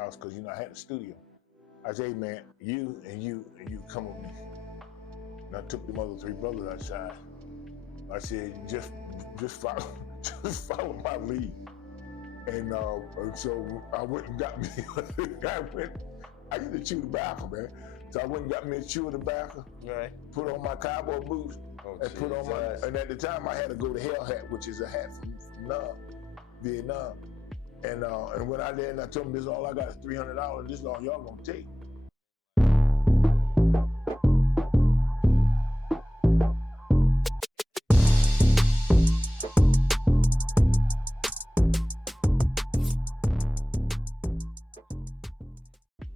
house because I had a studio. I said, hey man, you come with me. And I took the other 3 brothers outside. I said, just follow, just follow my lead. And so I went and got me. I used to chew tobacco, man. So I went and got me a chew of tobacco. Right. Put on my cowboy boots. And put on my. And at the time I had to go to Hell Hat, which is a hat from Vietnam. And went out there and I told them, this is all I got is $300. This is all y'all gonna take.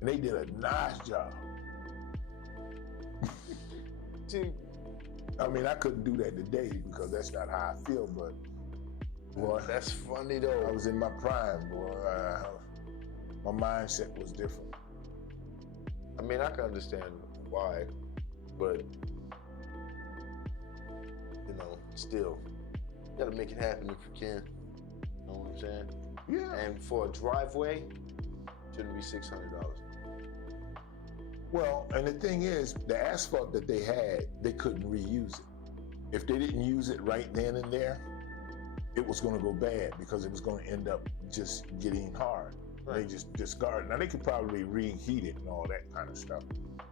And they did a nice job. I mean, I couldn't do that today because that's not how I feel, but boy, that's funny though. I was in my prime, boy. My mindset was different. I mean, I can understand why, but still, you gotta make it happen if you can. You know what I'm saying? Yeah. And for a driveway, shouldn't be $600. Well, and the thing is, the asphalt that they had, they couldn't reuse it. If they didn't use it right then and there, it was going to go bad because it was going to end up just getting hard. Right. They just discarded. Now they could probably reheat it and all that kind of stuff,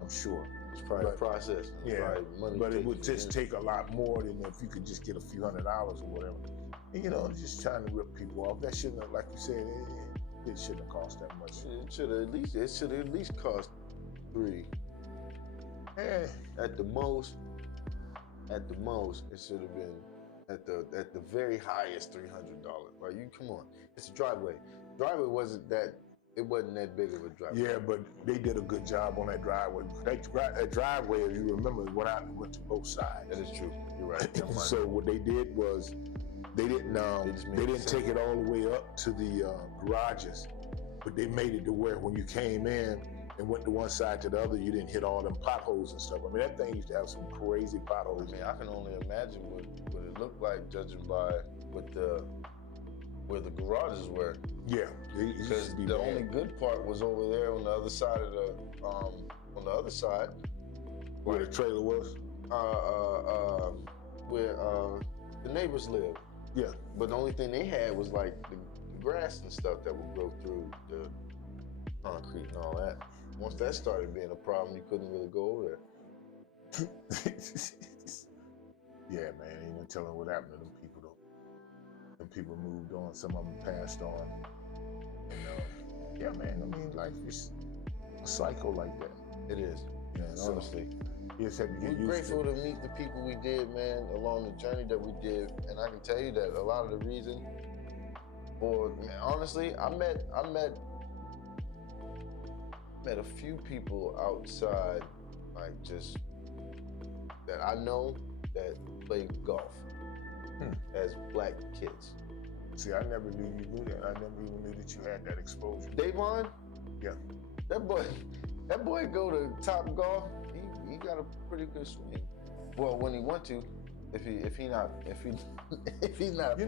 I'm sure. It's probably a process. Yeah, but it would just take a lot more than if you could just get a few $100s or whatever. And, just trying to rip people off. That shouldn't have, like you said, it shouldn't have cost that much. It should have at least cost $3. At the most, it should have been at the very highest $300. Like you, come on, it's a driveway. Driveway wasn't that big of a driveway. Yeah, but they did a good job on that driveway. That driveway, if you remember, went to both sides. That is true. You're right. So what they did was they didn't take it all the way up to the garages, but they made it to where when you came in and went to one side to the other, you didn't hit all them potholes and stuff. I mean, that thing used to have some crazy potholes. I mean, I can only imagine what it looked like, judging by where the garages were. Yeah, because the only good part was over there on the other side of the where the trailer was. Where the neighbors lived. Yeah, but the only thing they had was like the grass and stuff that would grow through the concrete and all that. Once that started being a problem, you couldn't really go over there. Yeah, man, ain't no telling what happened to them people though. Them people moved on, some of them passed on. And yeah, man, I mean, life is a cycle like that. It is. Yeah, honestly. You just have to get used to it. We're grateful to meet the people we did, man, along the journey that we did. And I can tell you that a lot of the reason honestly, I met a few people outside, like just that I know that play golf as black kids. See, I never knew you knew that. I never even knew that you had that exposure. Davon? Yeah. That boy go to Top Golf. He got a pretty good swing. Well, when he want to, if he's not.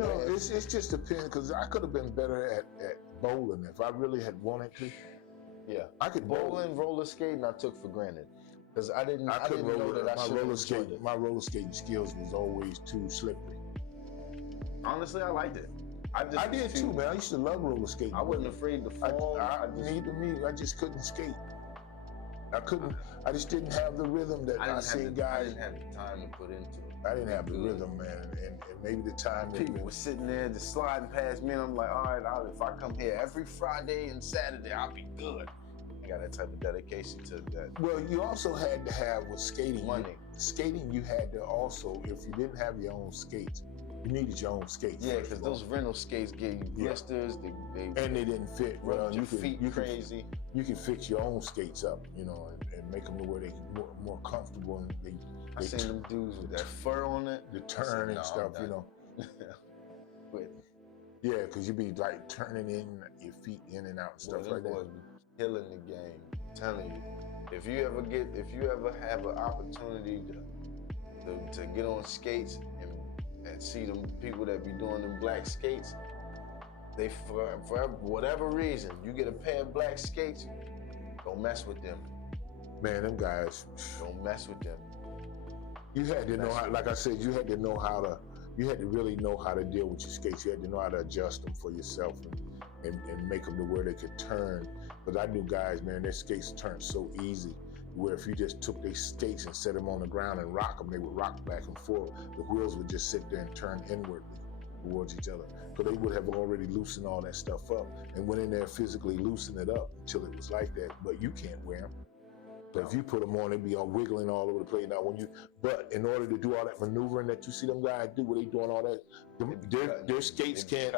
It's just depends because I could have been better at bowling if I really had wanted to. Yeah, I could bowling, roller skating. I took for granted because I didn't know that I should have. My roller skating skills was always too slippery. Honestly, I liked it. I did too, man. I used to love roller skating. I wasn't afraid to fall. I just couldn't skate. I couldn't. I just didn't have the rhythm that I see guys. I didn't have the time to put into it. I didn't have the rhythm, man, and maybe the time. People were sitting there just sliding past me, and I'm like, all right, if I come here every Friday and Saturday, I'll be good. I got that type of dedication to that. Well, you also had to have with skating. Money. Skating, you had to also, if you didn't have your own skates, you needed your own skates. Yeah, because those rental skates gave you blisters. Yeah. They didn't fit. Well, your feet crazy. You can fix your own skates up, and make them to where they more comfortable. And I seen them dudes with that fur on it. The turn and stuff, But yeah, because you be like turning in your feet in and out and stuff like that. Boys be killing the game. I'm telling you, if you ever have an opportunity to get on skates and see them people that be doing them black skates, They for whatever reason, you get a pair of black skates, don't mess with them. Man, them guys. Don't mess with them. You had to know how, like I said, you had to really know how to deal with your skates. You had to know how to adjust them for yourself and make them to where they could turn. Because I knew guys, man, their skates turned so easy, where if you just took their skates and set them on the ground and rock them, they would rock back and forth. The wheels would just sit there and turn inwardly towards each other. So they would have already loosened all that stuff up and went in there physically loosened it up until it was like that. But you can't wear them. So if you put them on, they'd be all wiggling all over the place. Now, but in order to do all that maneuvering that you see them guys do, where they doing all that, their skates can't.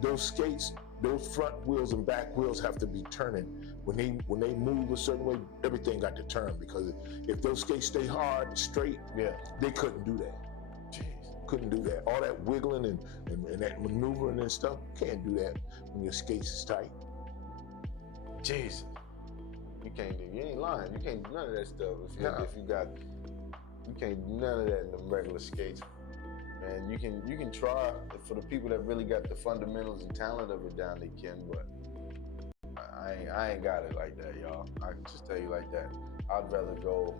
Those skates, those front wheels and back wheels have to be turning. When they move a certain way, everything got to turn, because if those skates stay hard, straight, they couldn't do that. Jeez. Couldn't do that. All that wiggling and that maneuvering and stuff, can't do that when your skates is tight. Jesus. You ain't lying. You can't do none of that stuff you can't do none of that in the regular skates. And you can try, for the people that really got the fundamentals and talent of it down, they can, but I ain't got it like that, y'all. I can just tell you like that. I'd rather go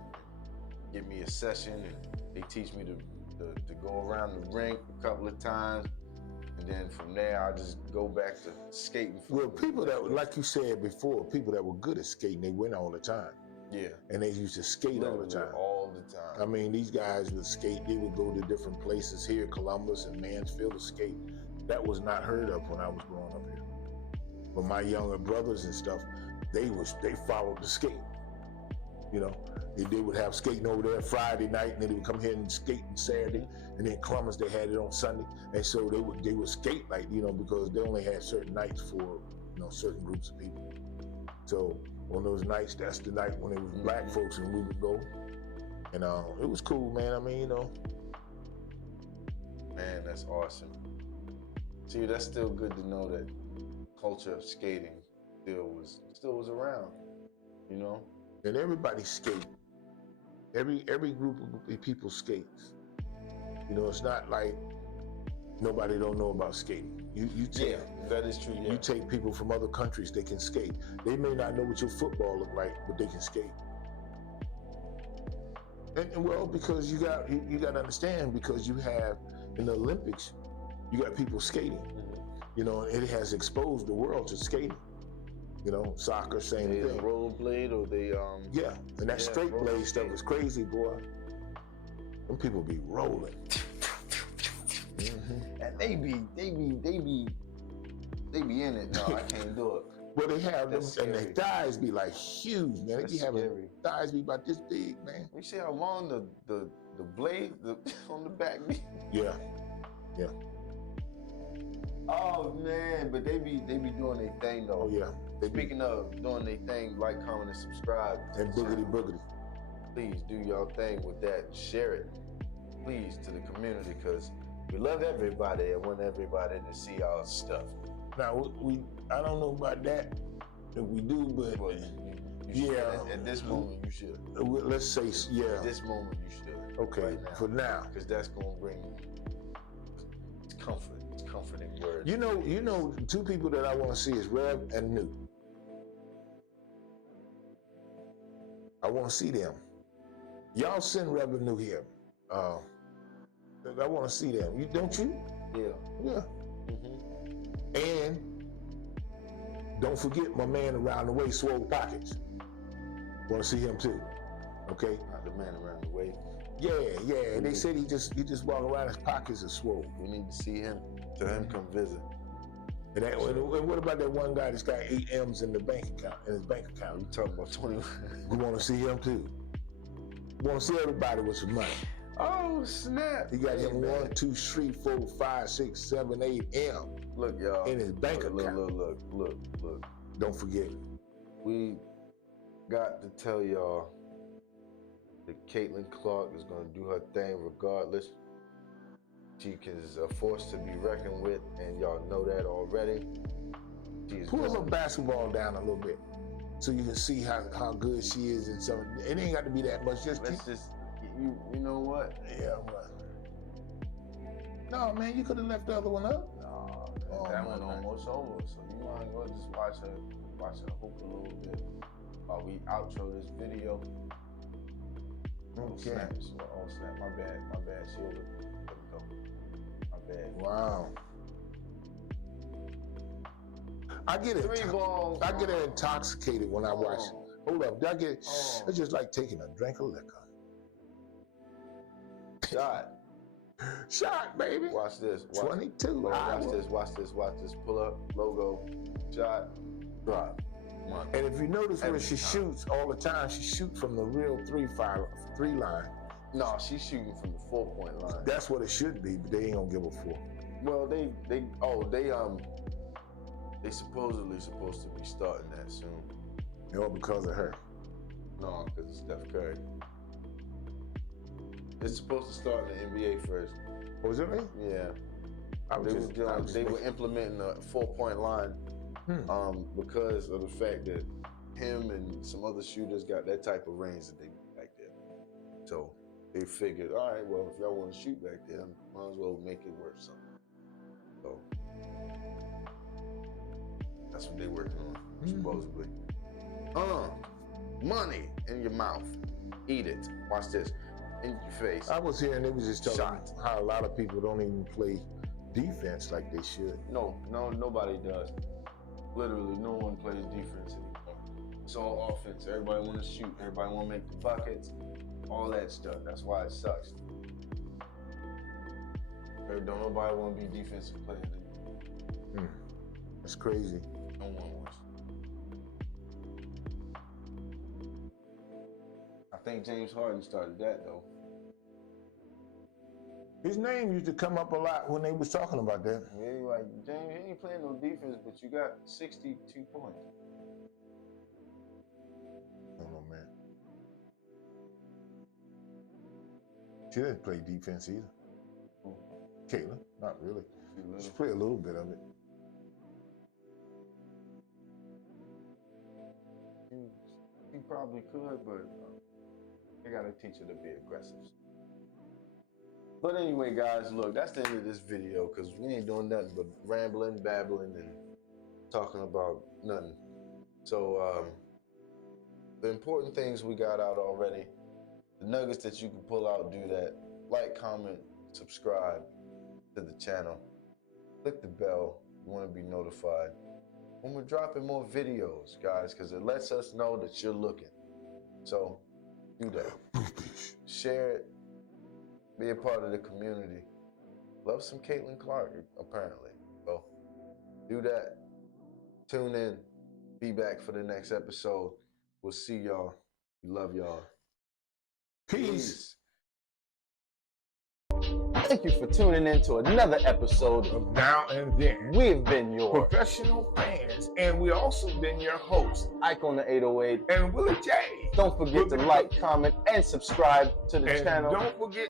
get me a session and they teach me to go around the rink a couple of times. And then from there, I just go back to skating. Well, people that, like you said before, people that were good at skating, they win all the time. Yeah. And they used to skate all the time. All the time. I mean, these guys would skate. They would go to different places here, Columbus and Mansfield, to skate. That was not heard of when I was growing up here. But my younger brothers and stuff, they followed the skate. You know, they would have skating over there Friday night, and then they would come here and skate on Saturday, and then Columbus, they had it on Sunday, and so they would skate, like, you know, because they only had certain nights for, you know, certain groups of people. So on those nights, that's the night when it was black folks, and we would go, and it was cool, man. I mean, you know. Man, that's awesome. See, that's still good to know that culture of skating still was around, you know. And everybody skate. Every group of people skates. You know, it's not like nobody don't know about skating. You take, that is true. Yeah. You take people from other countries, they can skate. They may not know what your football look like, but they can skate. And well, because you got to understand, because you have in the Olympics, you got people skating. You know, it has exposed the world to skating. You know, soccer, same thing. They rollerblade or they Yeah, and that straight blade stuff is crazy, boy. Them people be rolling. And they be in it. No, I can't do it. Well, they have them, and their thighs be like huge, man. They be having thighs be about this big, man. You see how long the blade on the back be? Yeah. Oh man, but they be doing their thing though. Oh yeah. Speaking of doing their thing, like, comment, and subscribe. And boogity. Please do y'all thing with that. Share it, please, to the community, because we love everybody and want everybody to see our stuff. Now I don't know about that, if we do, but well, you should. At this moment, you should. Let's say, At this moment, you should. Okay, right now. For now, because that's gonna bring comfort. It's comforting words. You know, two people that I want to see is Rev and New. I want to see them. Y'all send Rev and New here. I want to see them. Don't you? Yeah. And don't forget my man around the way, Swole Pockets. Want to see him too. Okay. Not the man around the way. Yeah. They said he just walk around, his pockets are swole. We need to see him. Tell him come visit. And what about that one guy that's got 8 M's in his bank account? You talking about 21? We want to see him too. We want to see everybody with some money. Oh snap! He got him 1, 2, 3, 4, 5, 6, 7, 8 M. Look, y'all. In his bank account. Look. Don't forget. We got to tell y'all that Caitlin Clark is going to do her thing regardless. She is a force to be reckoned with, and y'all know that already. Pull her basketball down a little bit so you can see how good she is. And so it ain't got to be that much. You know what? Yeah, what? No, man, you could have left the other one up. No, Oh, that man, one almost over. So you might as well just watch her hoop a little bit while we outro this video. Okay. Oh snap, my bad, she over. There we go. My bad. Wow. I get intoxicated when I watch. Hold up, it's just like taking a drink of liquor. Shot, baby. Watch this. 22. Watch this. Pull up, logo, shot, drop. And if you notice where she shoots all the time, she shoots from the real three line. No, she's shooting from the 4-point line. That's what it should be, but they ain't gonna give a 4. Well, they supposedly supposed to be starting that soon. All because of her. No, because it's Steph Curry. It's supposed to start in the NBA first. Was it me? Yeah. They were implementing a 4-point line because of the fact that him and some other shooters got that type of range that they back there. So they figured, all right, well, if y'all want to shoot back there, might as well make it worth something. So that's what they're working on, supposedly. Money in your mouth. Eat it. Watch this. In your face. I was hearing they was just talking how a lot of people don't even play defense like they should. No, nobody does. Literally, no one plays defense anymore. It's all offense. Everybody want to shoot. Everybody want to make the buckets. All that stuff. That's why it sucks. Don't nobody want to be defensive players anymore. That's crazy. No one wants. I think James Harden started that though. His name used to come up a lot when they was talking about that. Yeah, you're like, James, you ain't playing no defense, but you got 62 points. I don't know, man. She didn't play defense either. Kayla, not really. She played a little bit of it. She probably could, but they gotta teach her to be aggressive. But anyway, guys, look, that's the end of this video because we ain't doing nothing but rambling, babbling, and talking about nothing. So the important things we got out already, the nuggets that you can pull out, do that. Like, comment, subscribe to the channel. Click the bell if you want to be notified when we're dropping more videos, guys, because it lets us know that you're looking. So do that. Share it. Be a part of the community. Love some Caitlin Clark, apparently. So do that. Tune in. Be back for the next episode. We'll see y'all. We love y'all. Peace. Thank you for tuning in to another episode Of Now and Then. We've been your Professional fans, and we also been your hosts, Ike on the 808. and Willie J. Don't forget to like, comment, and subscribe to the And channel. don't forget